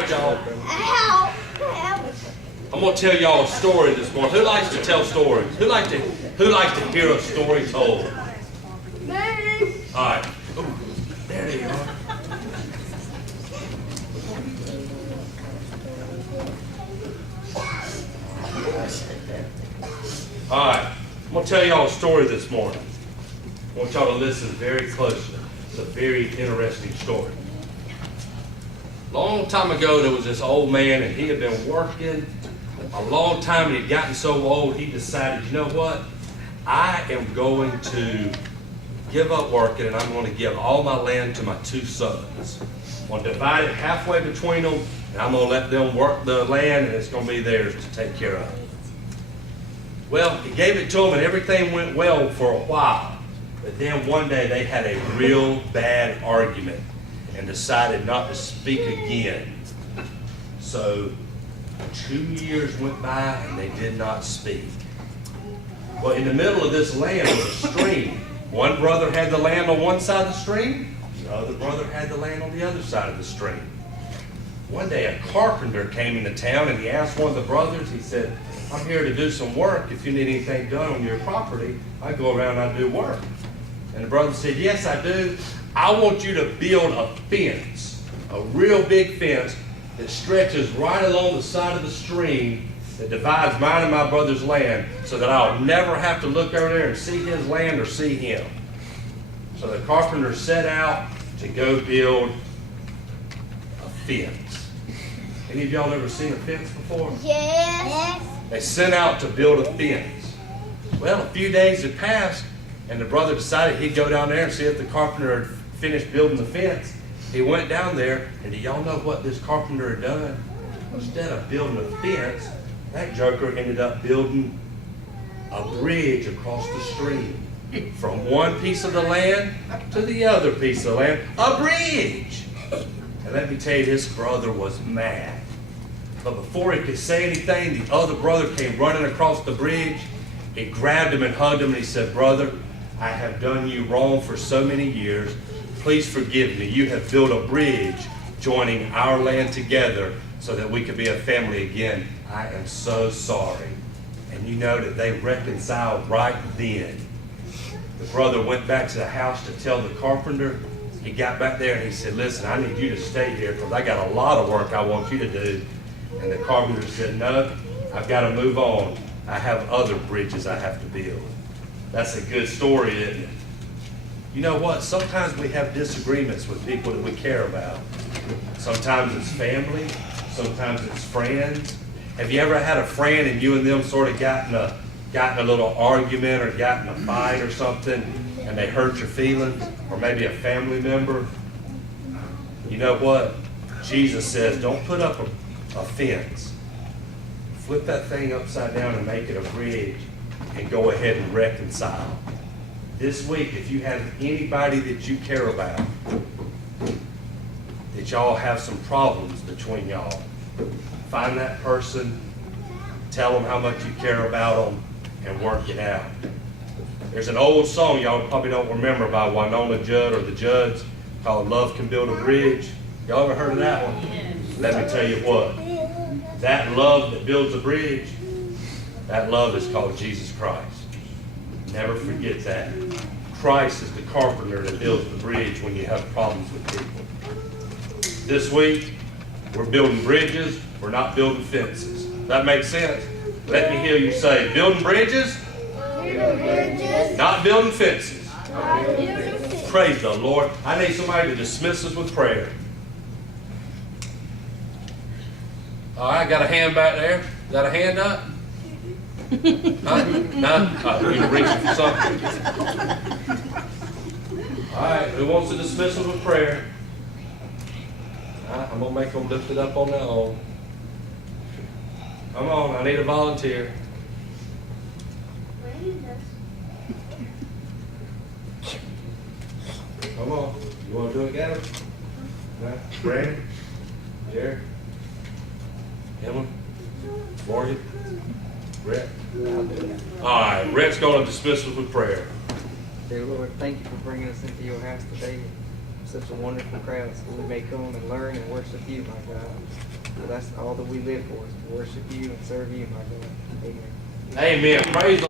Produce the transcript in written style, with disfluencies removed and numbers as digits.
right, y'all. I'm gonna tell y'all a story this morning. Who likes to tell stories? Who likes to hear a story told? Me. All right. Ooh, there they are. All right. I'm gonna tell y'all a story this morning. I want y'all to listen very closely. It's a very interesting story. Long time ago, there was this old man, and he had been working a long time, and he'd gotten so old, he decided, you know what? I am going to give up working, and I'm going to give all my land to my two sons. I'm going to divide it halfway between them, and I'm going to let them work the land, and it's going to be theirs to take care of. Well, he gave it to them, and everything went well for a while. But then one day, they had a real bad argument and decided not to speak again. So 2 years went by and they did not speak. Well, in the middle of this land was a stream. One brother had the land on one side of the stream, the other brother had the land on the other side of the stream. One day a carpenter came into town and he asked one of the brothers, he said, I'm here to do some work. If you need anything done on your property, I go around and I do work. And the brother said, yes, I do. I want you to build a fence, a real big fence that stretches right along the side of the stream that divides mine and my brother's land so that I'll never have to look over there and see his land or see him. So the carpenter set out to go build a fence. Any of y'all ever seen a fence before? Yes. They sent out to build a fence. Well, a few days had passed, and the brother decided he'd go down there and see if the carpenter had finished building the fence. He went down there, and do y'all know what this carpenter had done? Instead of building a fence, that joker ended up building a bridge across the stream. From one piece of the land to the other piece of the land. A bridge! And let me tell you, this brother was mad. But before he could say anything, the other brother came running across the bridge. He grabbed him and hugged him, and he said, brother, I have done you wrong for so many years. Please forgive me. You have built a bridge joining our land together so that we could be a family again. I am so sorry. And you know that they reconciled right then. The brother went back to the house to tell the carpenter. He got back there and he said, listen, I need you to stay here because I got a lot of work I want you to do. And the carpenter said, no, I've got to move on. I have other bridges I have to build. That's a good story, isn't it? You know what? Sometimes we have disagreements with people that we care about. Sometimes it's family. Sometimes it's friends. Have you ever had a friend and you and them sort of gotten a little argument or gotten a fight or something and they hurt your feelings? Or maybe a family member? You know what? Jesus says, don't put up a fence. Flip that thing upside down and make it a bridge and go ahead and reconcile. This week, if you have anybody that you care about, that y'all have some problems between y'all, find that person, tell them how much you care about them, and work it out. There's an old song y'all probably don't remember by Wynonna Judd or the Judds called Love Can Build a Bridge. Y'all ever heard of that one? Let me tell you what. That love that builds a bridge, that love is called Jesus Christ. Never forget that. Christ is the carpenter that builds the bridge when you have problems with people. This week, we're building bridges, we're not building fences. That makes sense? Let me hear you say, building bridges, not building fences. Praise the Lord. I need somebody to dismiss us with prayer. All right, got a hand back there? Got a hand up? Huh? No? Oh, you're reaching for something. All right, who wants to dismiss us with prayer? All right, I'm going to make them lift it up on their own. Come on, I need a volunteer. Come on. You want to do it, Gavin? No? Brandon? Jerry? Emma? Morgan? Rhett? All right, Rhett's going to dismiss us with prayer. Dear Lord, thank you for bringing us into your house today. such a wonderful crowd, so we may come and learn and worship you, my God. So that's all that we live for, is to worship you and serve you, my God. Amen. Amen. Praise the